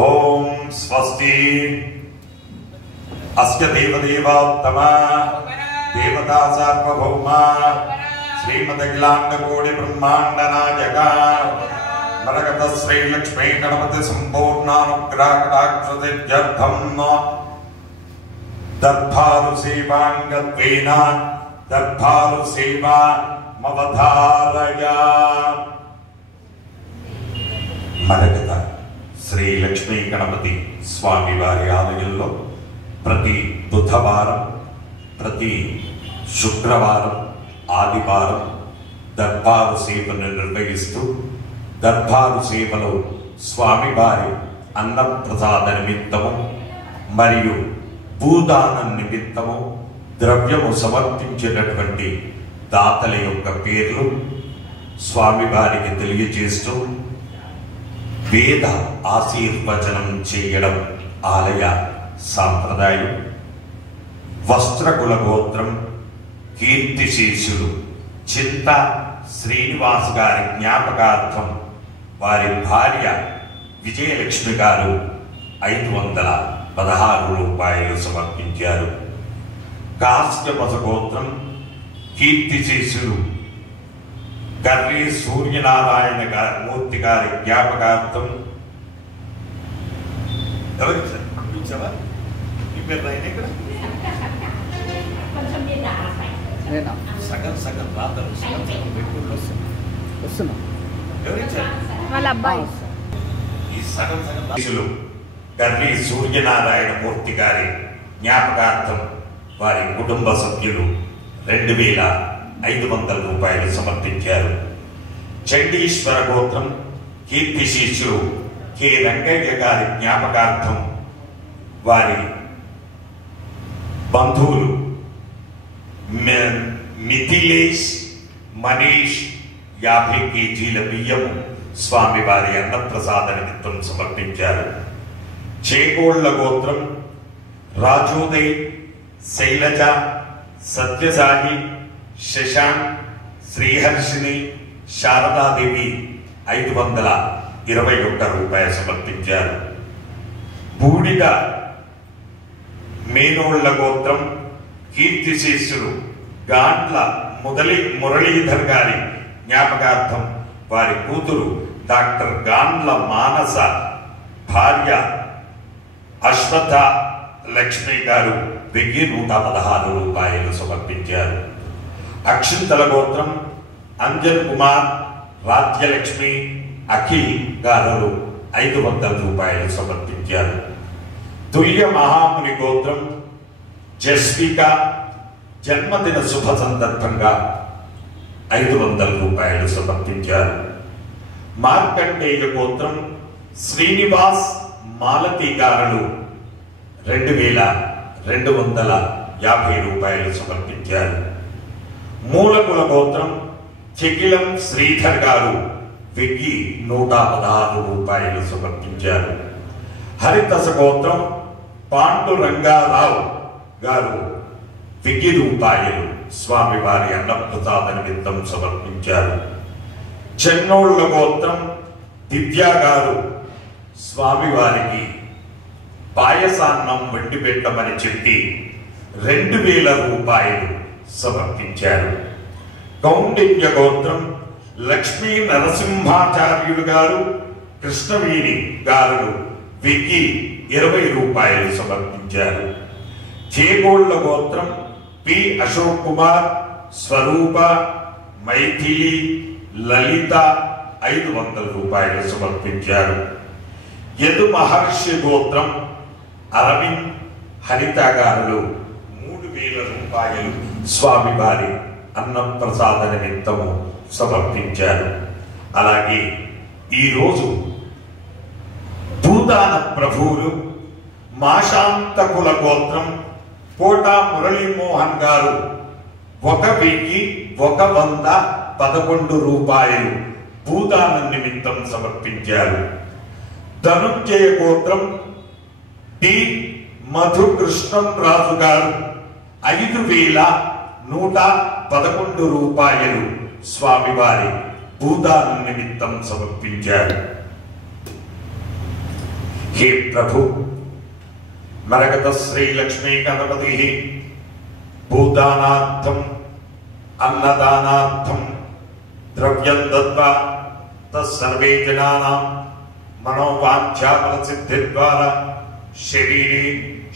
ఓం స్వస్తి అస్య దేవదేవోత్తమ దేవతా సార్వభౌమ శ్రీమదఖిలాండకోటి బ్రహ్మాండ నాయక మరగత శ్రీ లక్ష్మీ గణపతి సంపూర్ణానుగ్రహ కటాక్షసిద్ధ్యర్థం దర్భారు సేవాంగత్వేన దర్భారు సేవా మవధారయ. మరగత శ్రీ లక్ష్మీ గణపతి స్వామి వారి ఆలయంలో ప్రతి బుధవారం, ప్రతి శుక్రవారం, ఆదివారం దర్బారు సేవను నిర్వహిస్తూ దర్బారు సేవలో స్వామివారి అన్నప్రసాద నిమిత్తము మరియు భూదానం నిమిత్తము ద్రవ్యము సమర్పించినటువంటి దాతల యొక్క పేర్లు స్వామివారికి తెలియజేస్తూ వేద ఆశీర్వచనం చేయడం ఆలయ సాంప్రదాయం. వస్త్రకుల గోత్రం కీర్తిశేషులు చింత శ్రీనివాస్ గారి జ్ఞాపకార్థం వారి భార్య విజయలక్ష్మి గారు 516 రూపాయలు సమర్పించారు. కాశ్యపస గోత్రం కీర్తిశేషులు కర్రీ సూర్యనారాయణ గారి మూర్తి గారి జ్ఞాపకార్థం కర్రీ సూర్యనారాయణ మూర్తి గారి జ్ఞాపకార్థం వారి కుటుంబ సభ్యులు 2500 రూపాయలు సమర్పించారు. చండీశ్వర గోత్రం కీర్తిశేషులు కె రంగయ్య గారి జ్ఞాపకార్థం వారి బంధువులు మిథిలేష్, మనీష్ 50 కేజీల బియ్యము స్వామివారి అన్నప్రసాద నిమిత్తం సమర్పించారు. చేగోళ్ల గోత్రం రాజోదయ్, శైలజ, సత్యసాయి, శశాంక్, శ్రీహర్షిని, శారదాదేవి 521 రూపాయలు సమర్పించారు. బూడిద మేనోళ్ల గోత్రం కీర్తిశేషులు గాండ్ల మురళీధర్ గారి జ్ఞాపకార్థం వారి కూతురు డాక్టర్ గాండ్ల మానస భార్య అశ్వథ లక్ష్మి గారు 1116 రూపాయలు సమర్పించారు. అక్షింతల గోత్రం అంజన్ కుమార్, రాజ్యలక్ష్మి, అఖిల్ గారు 500 రూపాయలు సమర్పించారు. తుల్య మహాముని గోత్రం జస్విక జన్మదిన శుభ సందర్భంగా 500 రూపాయలు సమర్పించారు. మార్కండేయ గోత్రం శ్రీనివాస్, మాలతి గారు 2250 రూపాయలు సమర్పించారు. మూలకుల గోత్రం చెకిలం శ్రీధర్ గారు 1116 రూపాయలు సమర్పించారు. హరితస గోత్రం పాండురంగారావు గారు 1000 రూపాయలు స్వామివారి అన్నప్రసాద నిమిత్తం సమర్పించారు. చెన్నోళ్ల గోత్రం దివ్య గారు స్వామివారికి పాయసాన్నం వండి పెట్టమని చెప్పి 2000 రూపాయలు సమర్పించారు. కౌండిన్య గోత్రం లక్ష్మీ నరసింహాచార్యులు గారు, కృష్ణవేణి గారు 1020 రూపాయలు సమర్పించారు. చేగోళ్ల గోత్రం పి అశోక్ కుమార్, స్వరూప, మైథిలి, లలిత 500 రూపాయలు సమర్పించారు. యదు మహర్షి గోత్రం అరవింద్, హరిత గారు 3000 రూపాయలు స్వామివారి అన్నప్రసాద నిమిత్తము సమర్పించారు. అలాగే ఈరోజు భూదాన ప్రభువులు మాశాంతకుల గోత్రం కోటా మురళీమోహన్ గారు 1111 రూపాయలు భూదానం నిమిత్తం సమర్పించారు. ధనుంజయ గోత్రం టి మధుకృష్ణం రాజు గారు 5111 రూపాయలు స్వామివారి భూదాన నిమిత్తం సమర్పించారు. హే ప్రభు, మరగత శ్రీ లక్ష్మీ గణపతి భూదానార్థం అన్నదానార్థం ద్రవ్యం దత్వా తస్సర్వే జనానాం మనోవాంఛాఫల సిద్ధి ద్వారా శరీరే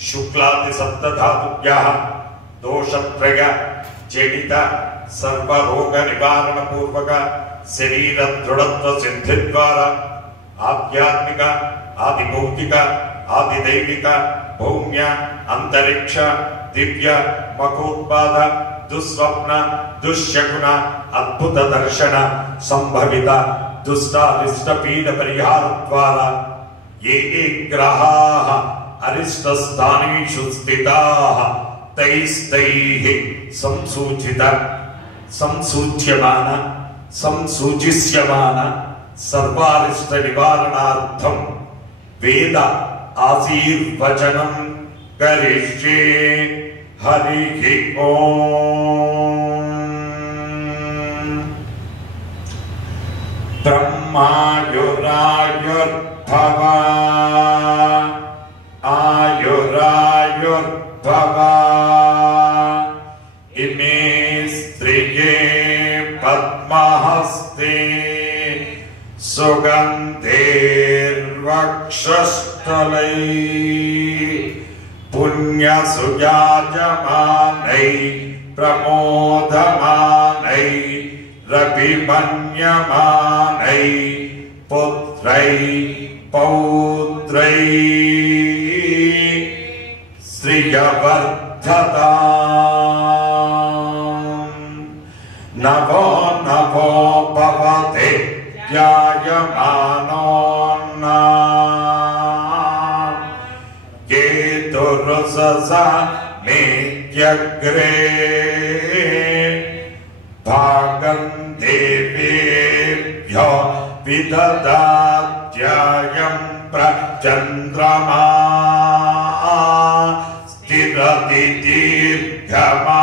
శుక్లాది సప్తధాతుభ్యః దోషత్రయ జనిత సర్వరోగ నివారణ పూర్వక శరీర దృఢత్వ సిద్ధి ద్వారా ఆధ్యాత్మిక ఆది భౌతిక ఆది దైవిక భౌమ్య అంతరిక్ష దివ్య మఖోత్పాద దుస్వప్న దుశ్శకున అద్భుత దర్శన సంభవిత దుష్టారిష్ట పీడ పరిహార ద్వారా ఏ ఏ గ్రహాః అరిష్ట స్థానేషు స్థితాః తైస్తైః సంసూచ్యమాన సర్వారిష్ట నివారణార్థం వేద ఆశీర్వచనం కరిష్యే. హరి ఓం. బ్రహ్మాయురాయుర్భవ ఆయురాయుర్భవ ఇమే స్త్రియే పద్మహస్తే సుగంధేర్వక్షస్థలై పుణ్యసుయాజమానై ప్రమోదమానై రవిమన్యమానై పుత్రై పౌత్రై శ్రియవర్ధతాం. నవో నవో భవతే ధ్యాయమానోన్నా కేతురుససా మేత్యగ్రే భాగం దేవేభ్యో విదదాత్యాయం ప్రచంద్రమా స్థిరతి దీర్ఘమా